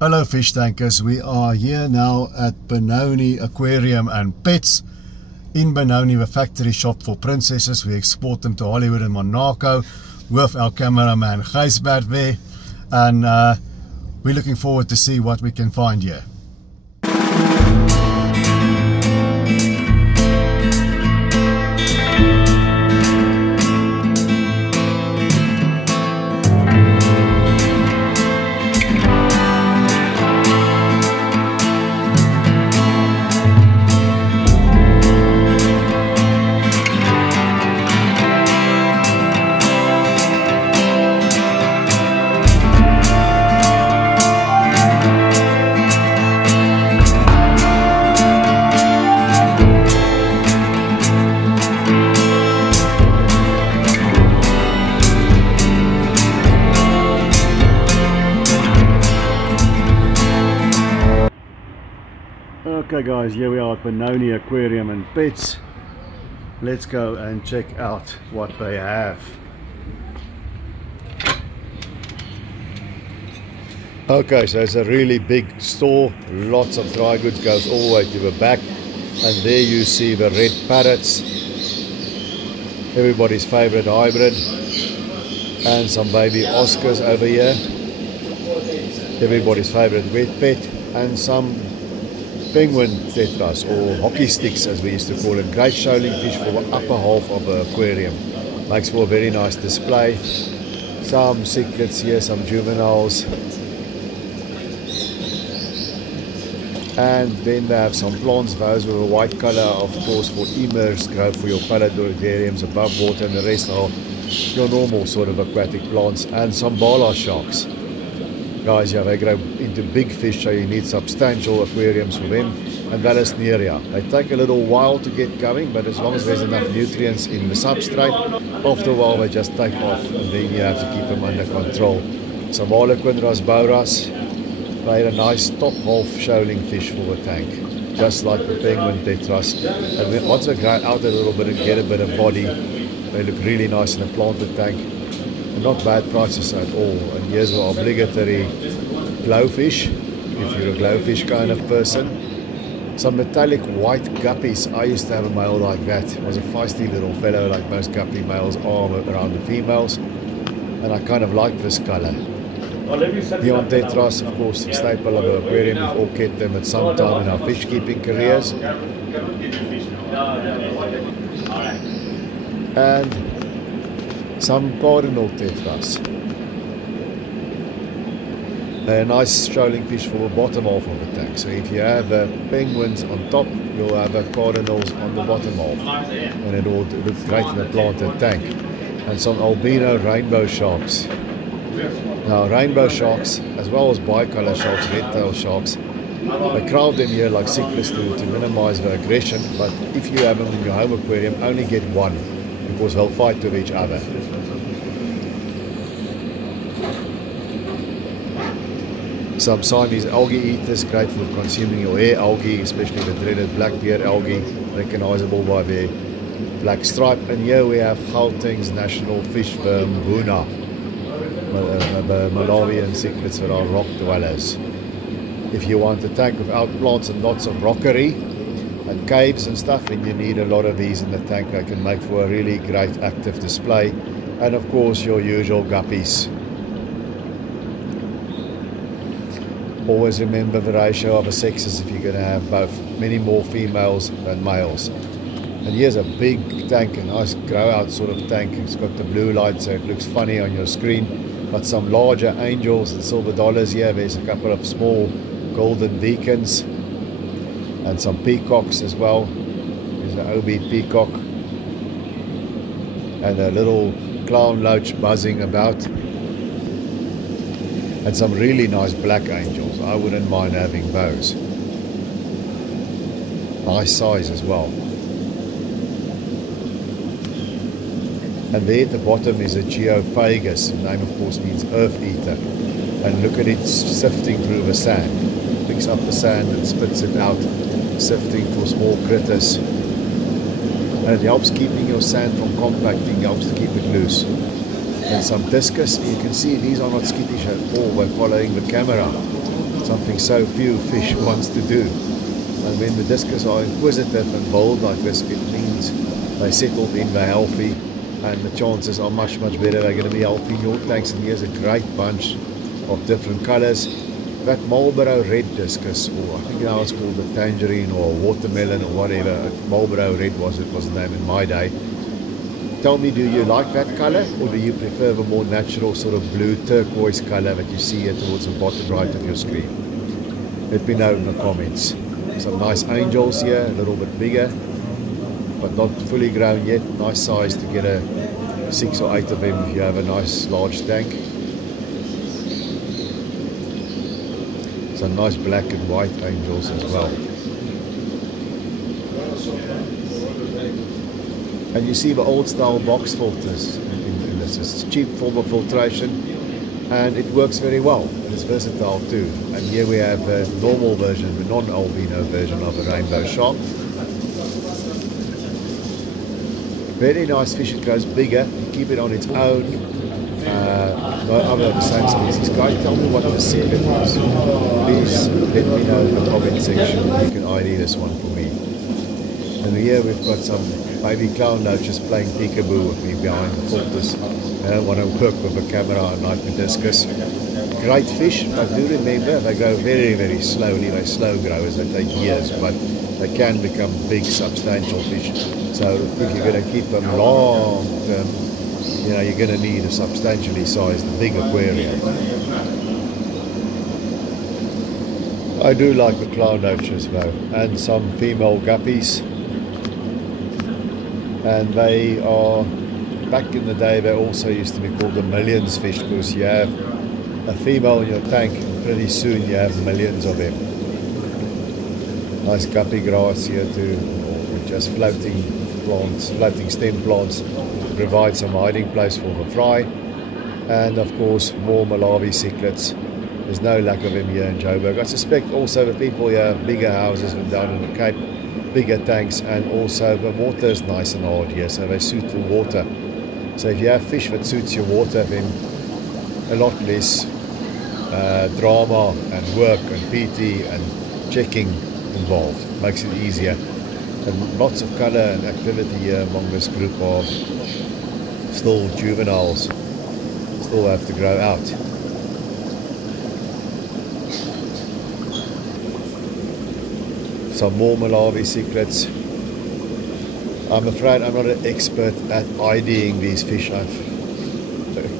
Hello fish tankers, we are here now at Benoni Aquarium and Pets in Benoni, the factory shop for princesses. We export them to Hollywood and Monaco with our cameraman Gijsbert there, and we're looking forward to see what we can find here. Okay guys, here we are at Benoni Aquarium and Pets. Let's go and check out what they have. Okay, so it's a really big store. Lots of dry goods, goes all the way to the back. And there you see the red parrots, everybody's favorite hybrid, and some baby Oscars over here, everybody's favorite wet pet, and some penguin tetras, or hockey sticks as we used to call it. Great shoaling fish for the upper half of the aquarium. Makes for a very nice display. Some cichlids here, some juveniles. And then they have some plants, those with a white color, of course, for immersed growth for your paludariums above water, and the rest are your normal sort of aquatic plants. And some bala sharks. Guys, yeah, they grow into big fish, so you need substantial aquariums for them, and Vallisneria. They take a little while to get going, but as long as there's enough nutrients in the substrate, after a while they just take off, and then you have to keep them under control. Some Harlequin rasboras, they had a nice top half shoaling fish for the tank, just like the penguin tetras. And then once they grow out a little bit and get a bit of body, they look really nice in a planted tank. Not bad prices at all. And here's the obligatory glowfish, if you're a glowfish kind of person. Some metallic white guppies. I used to have a male like that. It was a feisty little fellow, like most guppy males are around the females, and I kind of like this color. Neon tetras, of course, the staple of the aquarium. We've all kept them at some time in our fish keeping careers. And some cardinal tetras. They're a nice shoaling fish for the bottom half of the tank. So if you have penguins on top, you'll have cardinals on the bottom half, and it will look great in a planted tank. And some albino rainbow sharks. Now rainbow sharks, as well as bicolor sharks, red-tailed sharks, they crowd them here like cichlids to minimize the aggression, but if you have them in your home aquarium, only get one, because they'll fight with each other. Some Siamese algae eaters, great for consuming your hair algae, especially the dreaded black beard algae, recognizable by their black stripe. And here we have Gauteng's national fish, the mbuna, the Malawian cichlids that are rock dwellers. If you want a tank without plants and lots of rockery and caves and stuff, then you need a lot of these in the tank. They can make for a really great active display. And of course your usual guppies. Always remember the ratio of the sexes if you're going to have both. Many more females than males. And here's a big tank, a nice grow out sort of tank. It's got the blue light so it looks funny on your screen. But some larger angels and silver dollars here. There's a couple of small golden deacons and some peacocks as well. There's an OB peacock and a little clown loach buzzing about, and some really nice black angels. I wouldn't mind having those. Nice size as well. And there at the bottom is a geophagus. The name of course means earth eater. And look at it sifting through the sand. Picks up the sand and spits it out, sifting for small critters. And it helps keeping your sand from compacting, helps to keep it loose. And some discus, you can see these are not skittish at all by following the camera. something so few fish wants to do. And when the discus are inquisitive and bold like this, it means they settled in, they're healthy, and the chances are much better they're going to be healthy in your tanks. And here's a great bunch of different colors. That Marlboro red discus, or I think now it's called the tangerine or watermelon or whatever. Marlboro red was the name in my day. Tell me, do you like that color, or do you prefer the more natural sort of blue turquoise color that you see here towards the bottom right of your screen? Let me know in the comments. Some nice angels here, a little bit bigger, but not fully grown yet. Nice size to get a 6 or 8 of them if you have a nice large tank. Some nice black and white angels as well. And you see the old style box filters in this. It's a cheap form of filtration and it works very well. It's versatile too. And here we have the normal version, the non-albino version of the rainbow shark. Very nice fish. It goes bigger. You keep it on its own. No other of the same species. Guys, tell me what the secret is. Please let me know in the comment section. You can ID this one for me. And here we've got some baby clown loaches playing peekaboo with me behind the filters. I don't want to work with a camera like the discus. Great fish, but do remember they grow very slowly. They slow growers. They take years, but they can become big, substantial fish. So if you're going to keep them long term, you know, you're going to need a substantially sized big aquarium. I do like the clown loaches though, and some female guppies. And they are, back in the day, they also used to be called the millions fish, because you have a female in your tank and pretty soon you have millions of them. Nice guppy grass here too, or just floating plants, floating stem plants, provide some hiding place for the fry. And of course more Malawi cichlids. There's no lack of them here in Joburg. I suspect also the people here have bigger houses than down in the Cape, bigger tanks, and also the water is nice and hard here, so they suit for water. So if you have fish that suits your water, then a lot less drama and work and PT and checking involved. Makes it easier. And lots of colour and activity here among this group of still juveniles, still have to grow out. Some more Malawi cichlids. I'm afraid I'm not an expert at IDing these fish.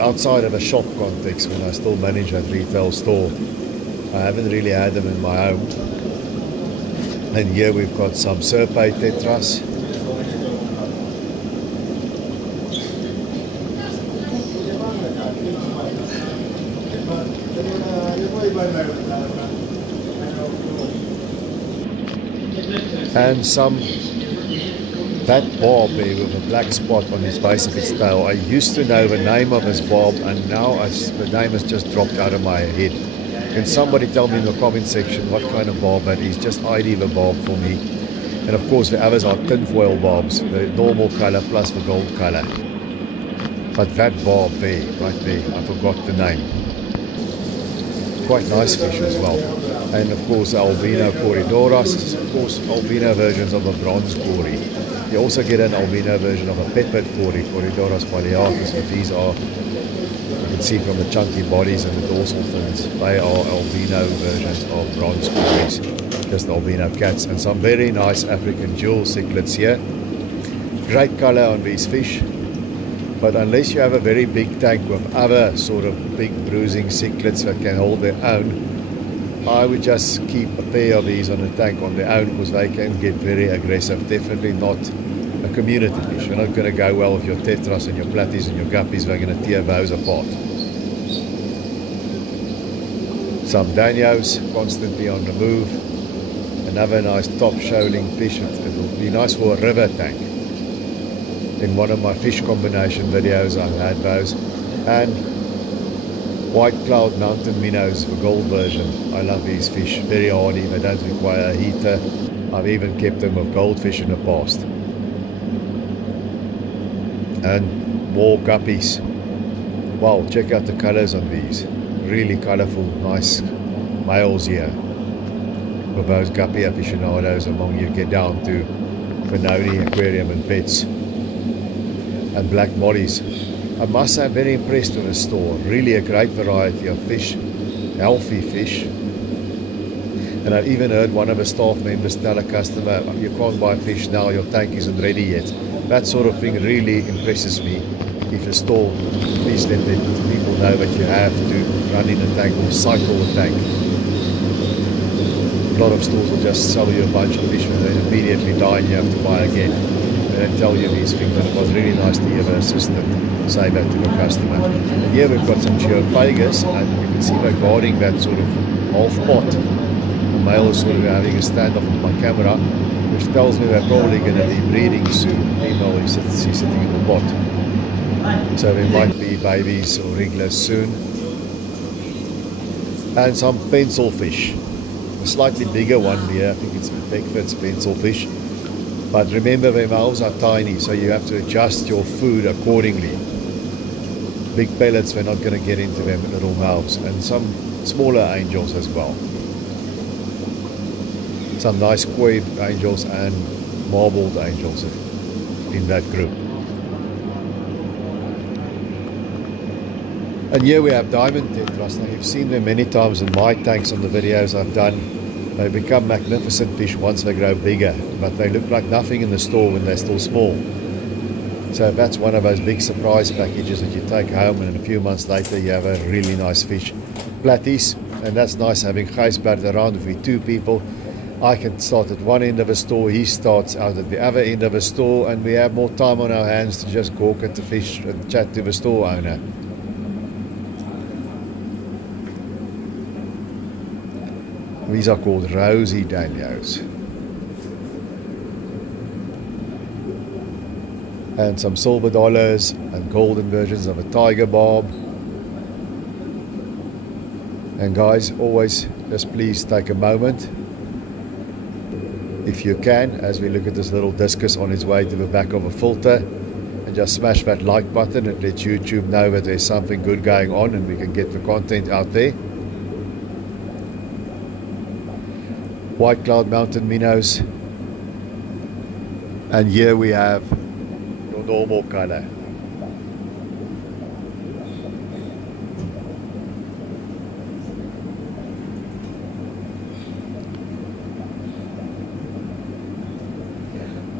Outside of a shop context, when I still manage that retail store, I haven't really had them in my home. And here we've got some Serpae tetras. And some that barb there with a black spot on his base of its tail. I used to know the name of this barb, and now the name has just dropped out of my head. Can somebody tell me in the comment section what kind of barb that is? Just ID the barb for me. And of course the others are tinfoil barbs, the normal colour plus the gold colour. But that barb there, right there, I forgot the name. Quite nice fish as well. And of course albino corridoras, of course albino versions of a bronze corri. You also get an albino version of a peppered corri, Corridoras paleatus, but these are, you can see from the chunky bodies and the dorsal fins, they are albino versions of bronze corris, just albino cats. And some very nice African jewel cichlids here. Great colour on these fish, but unless you have a very big tank with other sort of big bruising cichlids that can hold their own, I would just keep a pair of these on the tank on their own, because they can get very aggressive. Definitely not a community fish. You're not going to go well with your tetras and your platies and your guppies. They're going to tear those apart. Some danios constantly on the move. Another nice top shoaling fish. It will be nice for a river tank. In one of my fish combination videos I've had those. And white cloud mountain minnows, the gold version. I love these fish, very hardy, they don't require a heater. I've even kept them with goldfish in the past. And more guppies. Wow, check out the colors on these. Really colorful, nice males here. For those guppy aficionados among you, get down to Benoni Aquarium and Pets. And black mollies. I must say I'm very impressed with the store. Really a great variety of fish, healthy fish. And I've even heard one of the staff members tell a customer, you can't buy fish now, your tank isn't ready yet. That sort of thing really impresses me. If a store, please let the people know that you have to run in a tank or cycle a tank. A lot of stores will just sell you a bunch of fish and then immediately die and you have to buy again. They don't tell you these things, and it was really nice to hear the assistant say that to the customer. And here we've got some geophagus, and you can see they're guarding that sort of half pot. The male is sort of having a standoff with my camera, which tells me they're probably going to be breeding soon. Female is sitting in the pot. So there might be babies or regulars soon. And some pencil fish. A slightly bigger one here, I think it's Beckford's pencil fish. But remember, their mouths are tiny, so you have to adjust your food accordingly. Big pellets, we're not going to get into them little mouths. And some smaller angels as well. Some nice koi angels and marbled angels in that group. And here we have diamond tetras. Now you've seen them many times in my tanks on the videos I've done. They become magnificent fish once they grow bigger, but they look like nothing in the store when they're still small. So that's one of those big surprise packages that you take home, and a few months later you have a really nice fish. Platties, and that's nice having Gijsbert around. If we're two people, I can start at one end of a store, he starts out at the other end of a store, and we have more time on our hands to just gawk at the fish and chat to the store owner. These are called rosy danios. And some silver dollars and golden versions of a tiger barb. And guys, always just please take a moment, if you can, as we look at this little discus on its way to the back of a filter, and just smash that like button and let YouTube know that there's something good going on and we can get the content out there. White cloud mountain minnows, and here we have your normal color.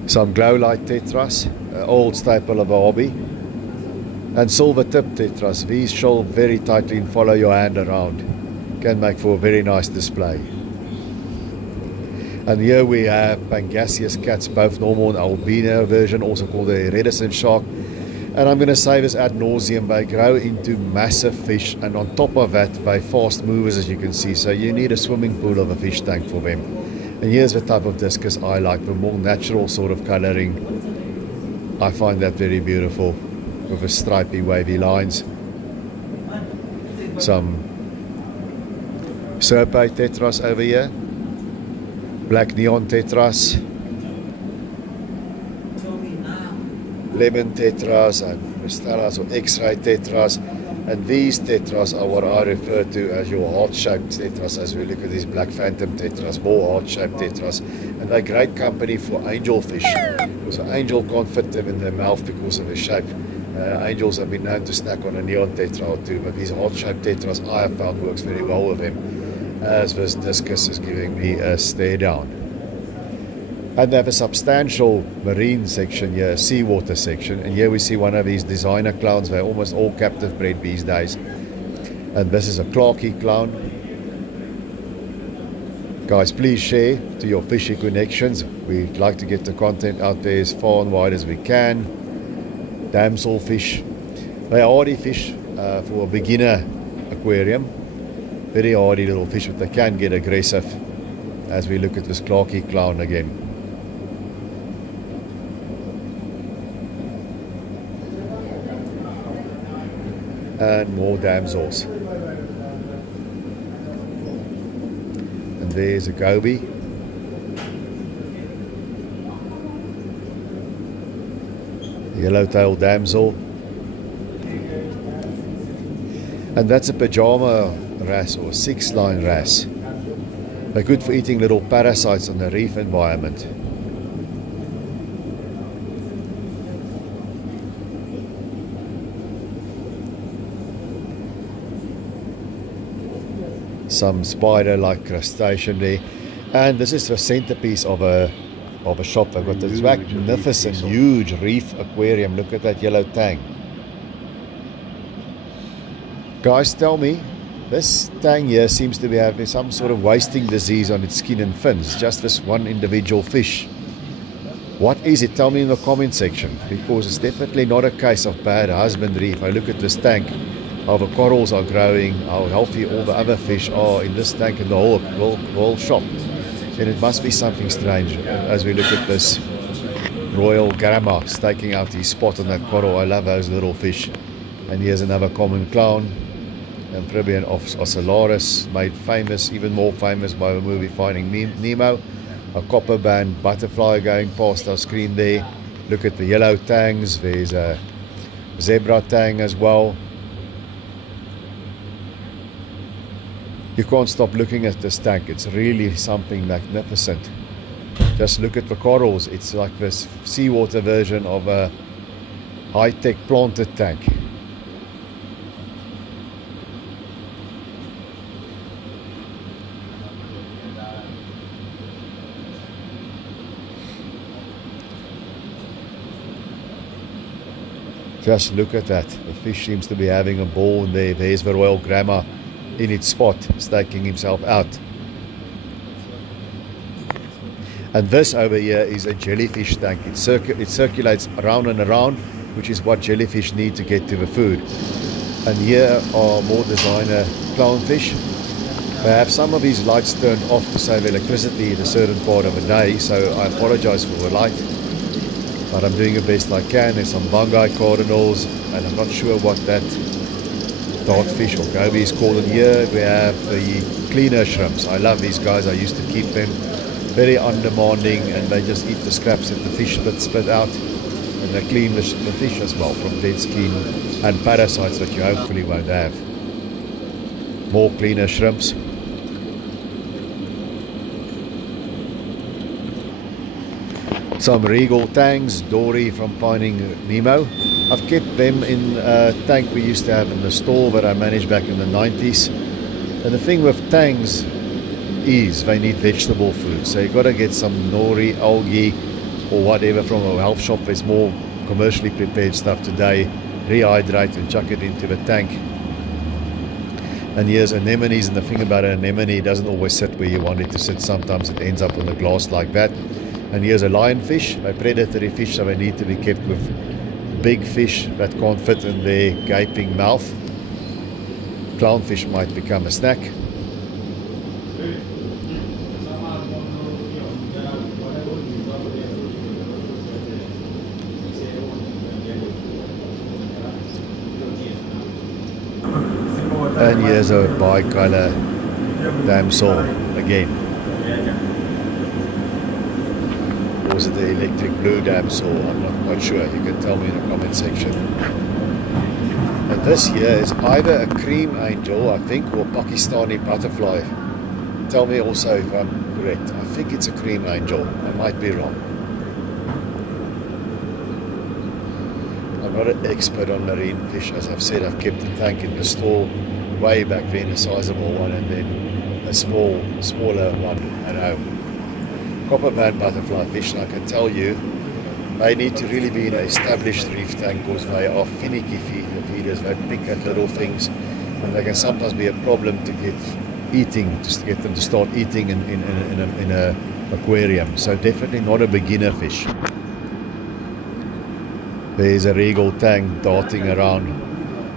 Some glow light tetras, an old staple of a hobby, and silver tip tetras. These show very tightly and follow your hand around. Can make for a very nice display. And here we have Pangasius cats, both normal and albino version, also called a iridescent shark. And I'm going to say this ad nauseum, they grow into massive fish, and on top of that, they're fast movers, as you can see. So you need a swimming pool of a fish tank for them. And here's the type of discus I like, the more natural sort of coloring. I find that very beautiful, with the stripy, wavy lines. Some Serpae tetras over here. Black neon tetras, lemon tetras and crystallas or X-ray tetras, and these tetras are what I refer to as your heart-shaped tetras, as we look at these black phantom tetras, more heart-shaped tetras, and they're great company for angelfish, because an angel can't fit them in their mouth because of the shape. Angels have been known to snack on a neon tetra or two, but these heart-shaped tetras I have found works very well with them, as this discus is giving me a stare down. And they have a substantial marine section here, a seawater section, and here we see one of these designer clowns. They're almost all captive bred these days. And this is a Clarkie clown. Guys, please share to your fishy connections. We'd like to get the content out there as far and wide as we can. Damsel fish. They are hardy fish for a beginner aquarium. Very hardy little fish, but they can get aggressive, as we look at this Clarkie clown again. And more damsels. And there's a goby. Yellow-tailed damsel. And that's a pajama wrasse or 6-line wrasse. They're good for eating little parasites on the reef environment. Some spider-like crustacean there, and this is the centerpiece of a shop. They've got this magnificent, huge reef aquarium. Look at that yellow tang. Guys, tell me, this tang here seems to be having some sort of wasting disease on its skin and fins. Just this one individual fish. What is it? Tell me in the comment section, because it's definitely not a case of bad husbandry. If I look at this tank, how the corals are growing, how healthy all the other fish are in this tank and the whole shop, then it must be something strange. As we look at this royal grandma staking out his spot on that coral. I love those little fish. And here's another common clown, amphibian ocellaris, made famous, even more famous by the movie Finding Nemo. A copper band butterfly going past our screen there. Look at the yellow tangs. There's a zebra tang as well. You can't stop looking at this tank. It's really something magnificent. Just look at the corals. It's like this seawater version of a high-tech planted tank. Just look at that. The fish seems to be having a ball there. There's the royal grandma in its spot, staking himself out. And this over here is a jellyfish tank. It circulates around and around, which is what jellyfish need to get to the food. And here are more designer clownfish. They have some of these lights turned off to save electricity in a certain part of the day, so I apologize for the light, but I'm doing the best I can. There's some Bangai cardinals, and I'm not sure what that dartfish or goby is called. And here we have the cleaner shrimps. I love these guys. I used to keep them. Very undemanding, and they just eat the scraps that the fish spit out, and they clean the fish as well from dead skin and parasites that you hopefully won't have. More cleaner shrimps. Some regal tangs, Dory from Finding Nemo. I've kept them in a tank we used to have in the store that I managed back in the 90s. And the thing with tangs is they need vegetable food. So you've got to get some nori, algae, or whatever from a health shop. There's more commercially prepared stuff today. Rehydrate and chuck it into the tank. And here's anemones, and the thing about an anemone, it doesn't always sit where you want it to sit. Sometimes it ends up on the glass like that. And here's a lionfish, a predatory fish, so they need to be kept with big fish that can't fit in their gaping mouth. Clownfish might become a snack. And here's a bicolor damsel again. Or was it the electric blue damsel? I'm not quite sure. You can tell me in the comment section. And this here is either a cream angel, I think, or Pakistani butterfly. Tell me also if I'm correct. I think it's a cream angel. I might be wrong. I'm not an expert on marine fish. As I've said, I've kept the tank in the store way back then, a sizable one, and then a smaller one at home. Copper band butterfly fish, and I can tell you, they need to really be in an established reef tank because they are finicky feeders. They pick at little things, and they can sometimes be a problem to get eating, just to get them to start eating in a aquarium. So definitely not a beginner fish. There's a regal tang darting around.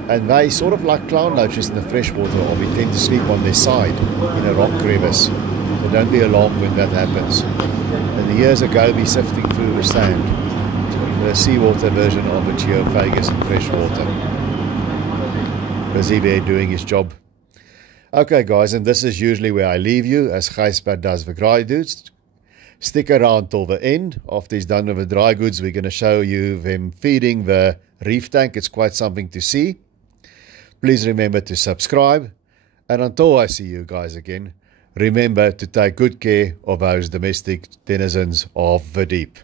And they sort of like clown loaches in the freshwater, or we tend to sleep on their side in a rock crevice. So don't be alarmed when that happens. And here's a goby sifting through the sand. The seawater version of a geophagus in freshwater. Busy there doing his job. Okay guys, and this is usually where I leave you, as Gijsbert does the dry goods. Stick around till the end. After he's done with the dry goods, we're going to show you them feeding the reef tank. It's quite something to see. Please remember to subscribe. And until I see you guys again, remember to take good care of those domestic denizens of the deep.